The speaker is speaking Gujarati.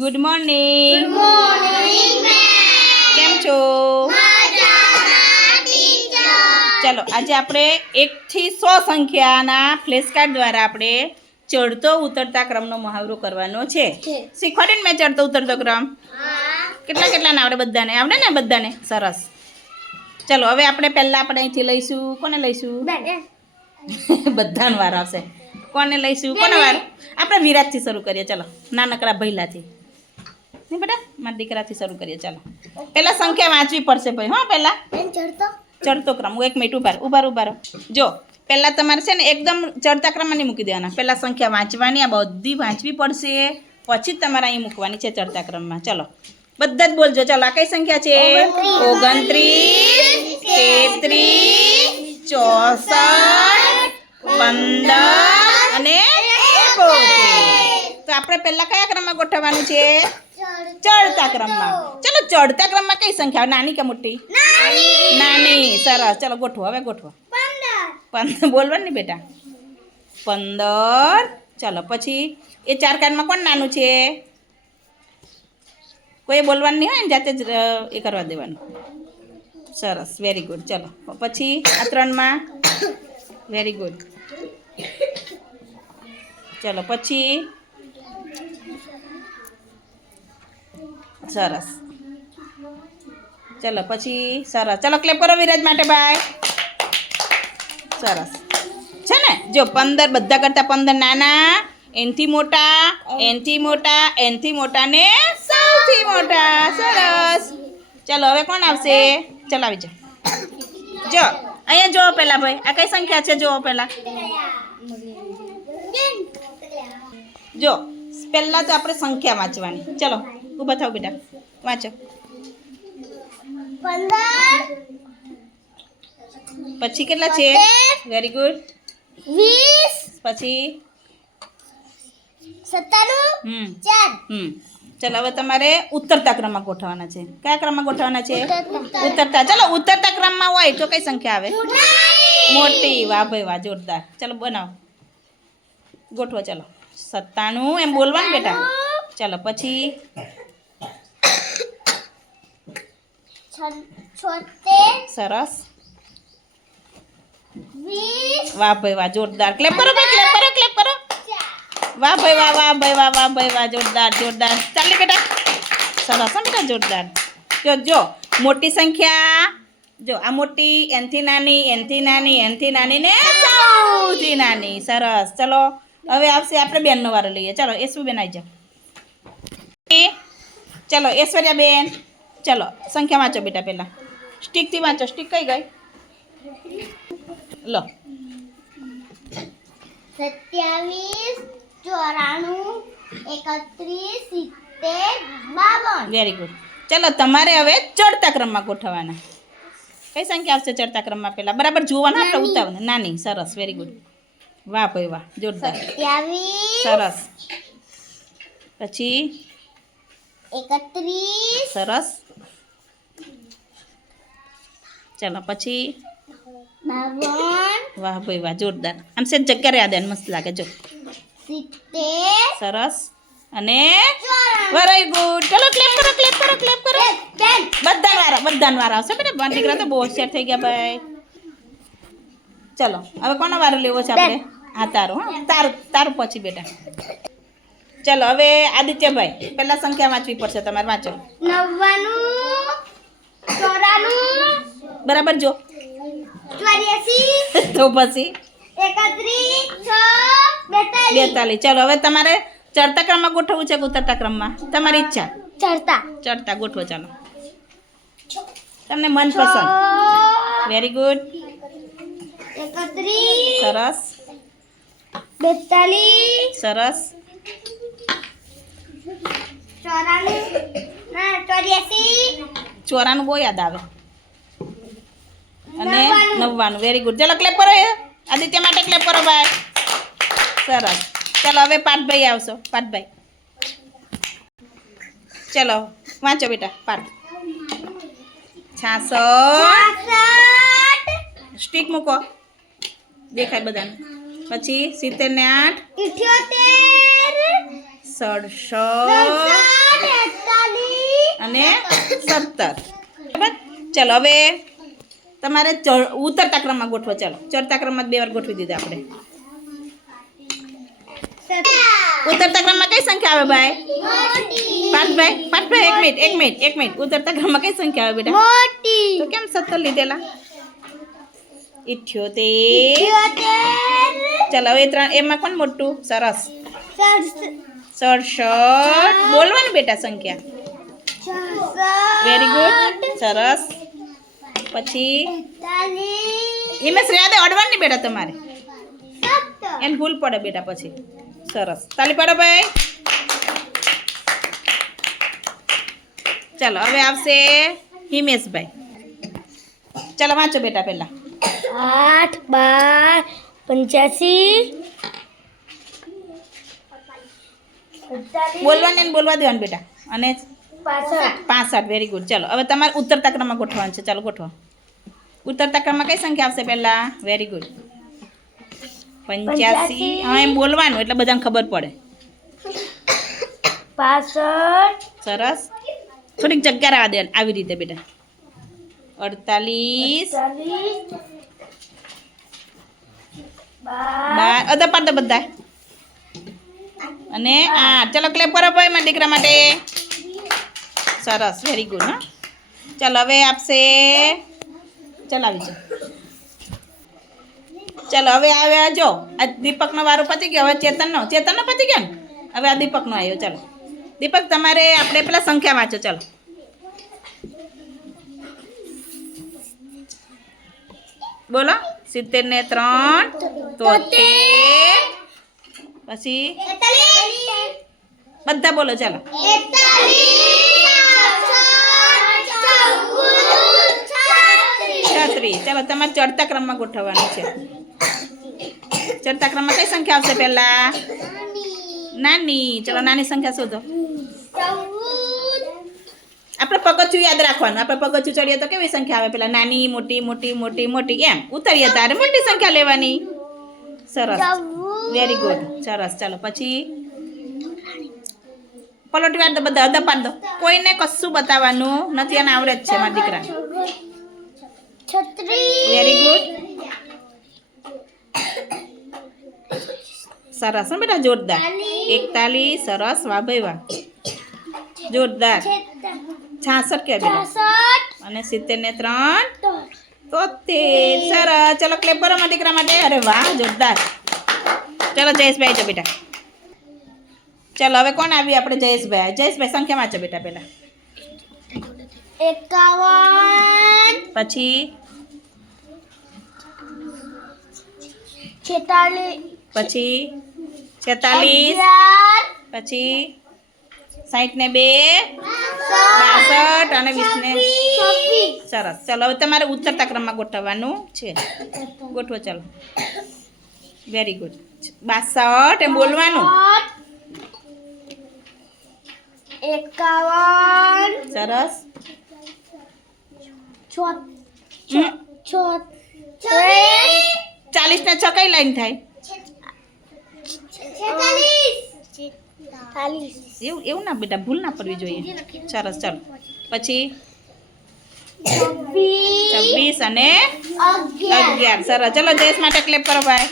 Good morning. કેમ છો? ચલો આજે આપણે 1 થી 100 સંખ્યાના ફ્લેશ કાર્ડ દ્વારા આપણે ચડતો ઉતરતા ક્રમનો મહાવરો કરવાનો છે. શીખવાડે ને મેં ચડતો ઉતરતો ક્રમ? કેટલાને આવડે? આવડે ને બધાને? સરસ. ચલો હવે આપણે પહેલાં આપણે અહીંથી લઈશું. કોને લઈશું? બધાનો વાર આવશે. કોને લઈશું? કોનો વાર? આપણે વિરાટથી શરૂ કરીએ. ચલો નાનકડા ભૈલાથી નહીં બેટા, મારા દીકરાથી શરૂ કરીએ. ચાલો પહેલાં સંખ્યા વાંચવી પડશે ભાઈ. હા પહેલાં ચડતો ક્રમ. હું 1 મિનિટ ઉભારો. જો પહેલાં તમારે છે ને એકદમ ચડતા ક્રમમાં નહીં મૂકી દેવાના. પહેલાં સંખ્યા વાંચવાની, આ બધી વાંચવી પડશે, પછી જ તમારે અહીં મૂકવાની છે ચડતા ક્રમમાં. ચલો બધા જ બોલજો. ચાલો આ કઈ સંખ્યા છે? 29, 33, 64, 15 અને 71. તો આપણે પહેલાં કયા ક્રમમાં ગોઠવવાનું છે? ચડતા ક્રમમાં. ચલો ચડતા ક્રમમાં કઈ સંખ્યા? નાની કે મોટી? નાની. સરસ. ચલો ગોઠવો. હવે ગોઠવો. 15 બોલવાનું નહીં બેટા. 15. ચલો પછી એ 4 કાર્ડમાં કોણ નાનું છે? કોઈ બોલવાનું નહીં હોય ને, જાતે જ એ કરવા દેવાનું. સરસ, વેરી ગુડ. ચલો પછી આ 3માં. Very good. ચલો પછી સરસ. ચલો પછી સરસ. ચલો ક્લેપ કરો વિરાજ માટે ભાઈ. સરસ છે ને? જો 15 બધા કરતાં 15 નાના, એનથી મોટા, એનથી મોટા, એનથી મોટા ને સૌથી મોટા. સરસ. ચલો હવે કોણ આવશે? ચલો આવી જાઓ. જો અહીંયા જુઓ પહેલાં ભાઈ, આ કઈ સંખ્યા છે? જુઓ પહેલાં. જો પહેલાં તો આપણે સંખ્યા વાંચવાની. ચલો ઊભા થાવ બેટા, વાંચો. 15 પછી કેટલા છે? Very good. 20 પછી 97 ચલો હવે તમારે ઉતરતા ક્રમમાં ગોઠવવાના છે. કયા ક્રમમાં ગોઠવવાના છે? ઉતરતા. ચલો ઉતરતા ક્રમમાં હોય તો કઈ સંખ્યા આવે? મોટી. વાહ ભાઈ વાહ, જોરદાર. ચલો બનાવો, ગોઠવો. ચલો 97 એમ બોલવાનું બેટા. ચલો પછી 76 સરસ. 20 વાહ ભાઈ વાહ, જોરદાર. ક્લેપ કરો ભાઈ, ક્લેપ કરો. વાહ ભાઈ વાહ, વાહ ભાઈ વાહ, જોરદાર. ચાલે બેટા. સરસ હો બેટા, જોરદાર. જો મોટી સંખ્યા. જો આ મોટી, એનથી નાની, એનથી નાની, એનથી નાની ને સૌથી નાની. સરસ. ચલો હવે આવશે આપણે બેનનો વારો લઈએ. ચલો યશવી બેન આવી જાઓ. ચલો ઐશ્વર્યા બેન. ચલો સંખ્યા વાંચો બેટા. પહેલાં સ્ટીકથી વાંચો. સ્ટીક કઈ ગઈ? લો. 27 94 31 70 52. Very good. ચલો તમારે હવે ચડતા ક્રમમાં ગોઠવવાના. કઈ સંખ્યા આવશે ચડતા ક્રમમાં? પહેલાં બરાબર જોવાના, આપણે ઉતાવળ. નાની. સરસ, વેરી ગુડ. વાહ ભાઈ વાહ, જોરદાર. 27 સરસ. પછી 31 સરસ. ચલો પછી 52 વાહ ભાઈ વાહ, જોરદાર. આમ છે જગ્યા યાદ આવે, મસ્ત લાગે. જો 70 સરસ અને વેરી ગુડ. ચલો ક્લેપ કરો. બધાનો વાર આવશે બેટા. મારા દીકરા તો બહુ હોશિયાર થઈ ગયા ભાઈ. ચલો હવે કોનો વારો લેવો છે આપણે? હા તારું. હા તારું પછી બેટા. ચલો હવે આદિત્યભાઈ, પહેલાં સંખ્યા વાંચવી પડશે તમારે. વાંચો. 99 94 બરાબર જો. 84 તો પછી 31 6 42. ચલો હવે તમારે ચડતા ક્રમમાં ગોઠવવું છે કે ઉતરતા ક્રમમાં? તમારી ઈચ્છા. ચડતા ગોઠવો. ચાલો તમને મનપસંદ. Very good. 31 સરસ. 42 સરસ. 84 બહુ યાદ આવે. અને 99. Very good. ચલો ક્લેપ કરો. આદિત્ય માટે ક્લેપ કરો ભાઈ. સરસ. ચલો હવે પાર્થભાઈ આવશો. પાર્થભાઈ ચલો વાંચો બેટા. પાર્થ. 66. સ્ટીક મૂકો, દેખાય બધાને. પછી 70 ને 8 78 67 અને 17. બરાબર. ચલો હવે તમારે ઉતરતા ક્રમમાં ગોઠવો. ચલો ચડતા ક્રમમાં 2 વાર ગોઠવી દીધા આપણે. ઉતરતા ક્રમમાં કઈ સંખ્યા આવે ભાઈ? પાર્થભાઈ એક મિનિટ ઉતરતા ક્રમમાં કઈ સંખ્યા આવે બેટા? મોટી તો કેમ 17 લીધેલા? 78. ચલો હવે 3 એમાં કોણ મોટું? સરસ 67. બોલવાનું બેટા સંખ્યા. Very good. સરસ. પછી હિમેશ રહ્યા દે, અડવાની બેટા તમારે, એને ભૂલ પડે બેટા પછી. સરસ, તાલી પાડો ભાઈ. ચાલો હવે આવશે હિમેશભાઈ. ચાલો વાંચો બેટા પહેલા. 8 12 85 બોલવાનું એને બોલવા દેવાનું બેટા. અને 65. Very good. ચાલો હવે તમારે ઉતરતા ક્રમમાં ગોઠવવાનું છે. ચાલો ગોઠવો. ઉતરતા ક્રમમાં કઈ સંખ્યા આવશે પહેલા? Very good. 85. હા એમ બોલવાનું એટલે બધાને ખબર પડે. 65 સરસ. થોડીક જગ્યા રહેવા દે આવી રીતે બેટા. 48. 12. અદા પાડ દો બધા. અને 8. ચાલો ક્લેપ કરો ભાઈ મારા દીકરા માટે. સરસ, વેરી ગુડ. હા ચાલો હવે આપશે. ચાલો આવી જાઓ. ચાલો હવે આવ્યા જો આ દીપકનો વારો પતી ગયો. હવે ચેતનનો પતી ગયો ને. હવે આ દીપકનો આવ્યો. ચાલો દીપક તમારે આપણે પેલા સંખ્યા વાંચો. ચાલો બોલો. 70 ને 3 73. પછી બધા બોલો. ચાલો 36. ચાલો તમારે ચડતા ક્રમમાં ગોઠવવાનું છે. ચડતા ક્રમમાં કઈ સંખ્યા આવશે પહેલા? નાની. ચલો નાની સંખ્યા શોધો. આપણે પગથિયું યાદ રાખવાનું. આપણે પગથિયું ચડીએ તો કેવી સંખ્યા આવે? પેલા નાની મોટી મોટી મોટી મોટી એમ ઉતરીએ તારે મોટી સંખ્યા લેવાની. સરસ, વેરી ગુડ. સરસ. ચાલો પછી પલોટી વાર દો બધા. અદા પાડ દો. કોઈને કશું બતાવવાનું નથી. અને આવડે જ છે મારા દીકરા. 36 વેરી ગુડ. સરસ હો બેટા, જોરદાર. 41. સરસ, વાહ ભાઈ વાહ, જોરદાર. 66 કે બેટા. અને 70 ને 3 73. સરસ. ચલો ક્લેપ કરો મારા દીકરા માટે. અરે વાહ, જોરદાર. ચલો જયેશભાઈ જો બેટા. ચલો હવે કોણ આવ્યું? આપણે જયેશભાઈ. જયેશભાઈ સંખ્યા વાંચો બેટા પહેલા. 51 પછી 46 પછી 46. પછી 60 ને 2 62 અને 20 ને. સરસ. ચલો હવે તમારે ઉતરતા ક્રમમાં ગોઠવવાનું છે. ગોઠવો. ચાલો વેરી ગુડ. 62 એમ બોલવાનું. 51 સરસ. 40 40 ને 6 કઈ લાઈન થાય? એવું ના બેટા, ભૂલ ના પડવી જોઈએ. સરસ. ચાલો પછી 26 અને 11. સરસ. ચલો જયેશ માટે ક્લેપ કરો ભાઈ.